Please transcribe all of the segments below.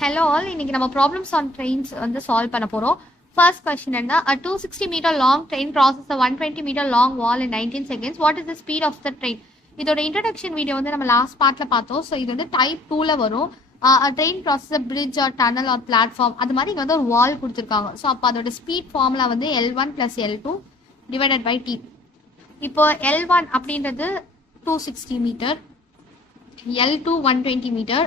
Hello all, இன்னைக்கு நம்ம problems on trains வந்து solve பண்ண போறோம். First question என்ன? A 260 meter long train crosses a 120 meter long wall in 19 seconds. What is the speed of the train? இதோட introduction video வந்து நம்ம last partல பார்த்தோம். So இது வந்து type 2ல வரும். A train crosses a bridge or tunnel or platform. அது மாதிரி இங்க வந்து ஒரு wall கொடுத்திருக்காங்க. So அப்ப அதோட speed formula வந்து L1 plus L2 divided by T. இப்போ L1 அப்படின்றது 260 மீட்டர், L2 120 மீட்டர்,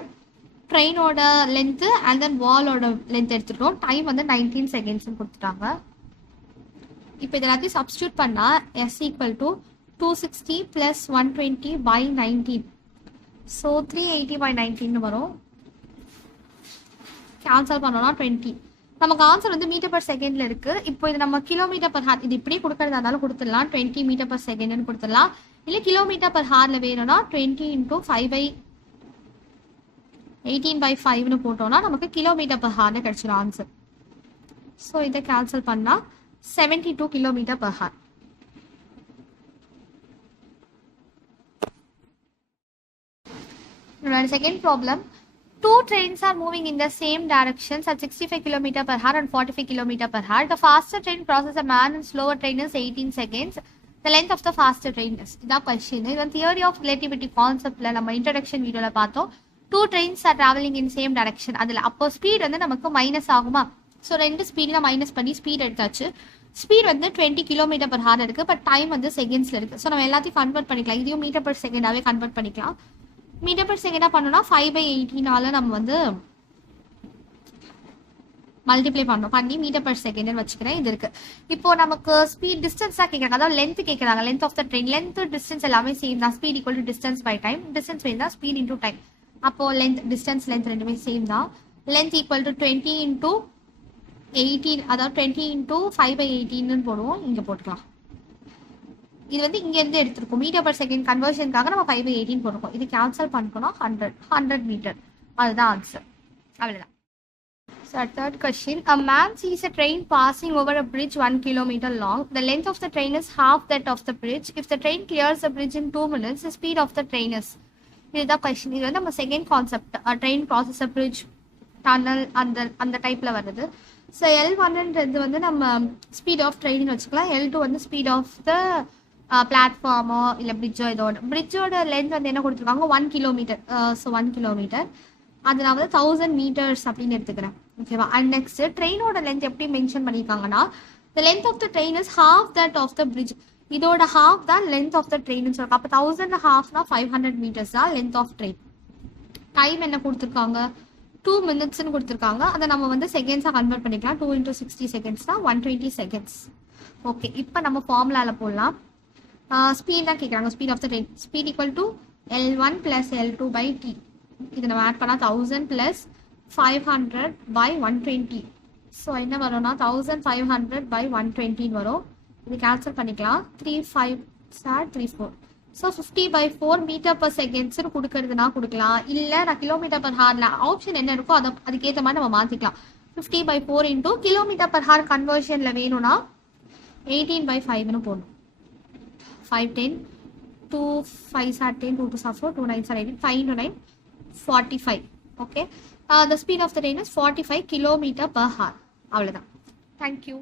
ட்ரெயினோட லென்த்து அண்ட் தென் வாலோட லென்த் எடுத்துட்டோம். டைம் வந்து 19 செகண்ட்ஸ்னு கொடுத்துட்டாங்க. இப்போ இது எல்லாத்தையும் சப்ஸ்டியூட் பண்ணால் S equal to 260 plus 120 by 19. So 380 by 19 வரும். கேன்சல் பண்ணோம்னா 20. நமக்கு ஆன்சர் வந்து மீட்டர் பர் செகண்ட்ல இருக்கு. இப்போ இது நம்ம கிலோமீட்டர் பர் ஹார் இது இப்படியே கொடுக்கறதா இருந்தாலும் கொடுத்துடலாம். 20 மீட்டர் பர் செகண்ட்னு கொடுத்துடலாம். இல்லை கிலோமீட்டர் பர் ஹார்ல வேணும்னா 20 × 5/18/5னு போட்டோம்னா நமக்கு கிலோமீட்டர் பர் ஹார்னு கிடைச்சிடும் ஆன்சர். ஸோ இதை கேன்சல் பண்ணா 72 kilometre per hour. Second problem. Two trains are moving in the same directions at 65 km per hour and 45 km per hour. The faster train crosses a man and slower train is 18 seconds. The length of the faster train is. இதான் question. இது வந்து theory of relativity conceptல நம்ம introduction வீடியோல பார்த்தோம். Two trains are traveling in same direction. அதில் அப்போ speed வந்து நமக்கு மைனஸ் ஆகுமா? ஸோ ரெண்டு ஸ்பீடில் மைனஸ் பண்ணி ஸ்பீட் எடுத்தாச்சு. ஸ்பீட் வந்து 20 km per hour இருக்கு. பட் டைம் வந்து செகண்ட்ஸில் இருக்கு. ஸோ நம்ம எல்லாத்தையும் கன்வெர்ட் பண்ணிக்கலாம். இதையும் மீட்டர் பர் செகண்டாகவே கன்வெர்ட் பண்ணிக்கலாம். மீட்டர் பர் செகண்டாக பண்ணோம்னா 5/18 நம்ம வந்து மல்டிப்ளை பண்ணி மீட்டர் பர் செகண்ட் வச்சுக்கிறேன். இது இருக்கு. இப்போ நமக்கு ஸ்பீட் டிஸ்டன்ஸ் தான் கேட்குறாங்க, அதாவது லென்த் கேட்குறாங்க. Length of the train, length distance எல்லாமே சேம் தான். Speed equal to distance by time. Distance வேணும் தான் ஸ்பீட் இன்டூ டைம். அப்போ லென்த் டிஸ்டன்ஸ் லென்த் ரெண்டுமே சேம் தான். லென்த் ஈக்குவல் டு 20 × 18, அதாவது 20 × 5/18 போடுவோம். இங்கே போட்டுக்கலாம். இது வந்து இங்கேருந்து எடுத்துருக்கோம். மீட்டர் பர் செகண்ட் கன்வர்ஷனுக்காக நம்ம 5/18 போட்டிருக்கோம். இது கேன்சல் பண்ணிக்கணும். 100 மீட்டர். அதுதான் ஆன்சர். அவ்வளோதான். So third question. A man sees a train passing over a bridge 1 kilometer long. The length of the train is half that of the bridge. If the train clears the bridge in 2 minutes, the speed of the train is. இதுதான் question. இது வந்து நம்ம second concept. Train process bridge tunnel அந்த டைப்ல வருது. So L1ன்றது வந்து நம்ம speed of train வச்சுக்கலாம். L2 வந்து ஸ்பீட் ஆஃப் த பிளாட்ஃபார்மோ இல்லை பிரிட்ஜோ இதோட. பிரிட்ஜோட லென்த் வந்து என்ன கொடுத்துருக்காங்க? 1 கிலோமீட்டர். So 1 kilometre. அது நான் வந்து 1000 மீட்டர்ஸ் அப்படின்னு எடுத்துக்கிறேன். ஓகேவா? அண்ட் நெக்ஸ்ட் ட்ரெயினோட லென்த் எப்படி மென்ஷன் பண்ணியிருக்காங்கன்னா, the length of the train is half that of the bridge. இதோட ஹாஃப் தான் லென்த் ஆஃப் த ட்ரெயின்னு சொல்லுவாங்க. அப்போ 1000 ஹாஃப்னா 500 மீட்டர்ஸ் தான் லென்த் ஆஃப் ட்ரெயின். டைம் என்ன கொடுத்துருக்காங்க? 2 மினிட்ஸ்ன்னு கொடுத்துருக்காங்க. அதை நம்ம வந்து செகண்ட்ஸாக கன்வெர்ட் பண்ணிக்கலாம். 2 × 60 செகண்ட்ஸ்னா 120 செகண்ட்ஸ். ஓகே, இப்போ நம்ம ஃபார்முலாவில் போடலாம். ஸ்பீட் தான் கேட்குறாங்க. Speed of the train. Speed equal to L1 + L2 / T. இது நம்ம ஆட் பண்ணால் 1000 + 500 / 120. ஸோ என்ன வரும்னா 1500 / 120 வரும். இது கேன்சல் பண்ணிக்கலாம். 3 5 3 4. ஸோ 50/4 மீட்டர் பர் செகண்ட்ஸ்னு கொடுக்கறதுனா கொடுக்கலாம். இல்லை நான் கிலோமீட்டர் பர் ஹார்ல ஆப்ஷன் என்ன இருக்கோ அதை அதுக்கேற்ற மாதிரி நம்ம மாற்றிக்கலாம். 50/4 × கிலோமீட்டர் பர் ஹார் கன்வர்ஷனில் வேணும்னா 18/5ன்னு போடணும். 5 10 2 5 10 2 2 4 2 9 18 5 × 9 45. Okay, the speed of the train is 45 km per hour. அவ்வளோதான். தேங்க்யூ.